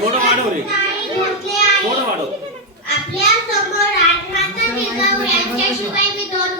थोडं वाढव रे, थोडं वाढव. आपल्या समोर राजमाता जिजाऊ यांच्याशिवाय मी दोन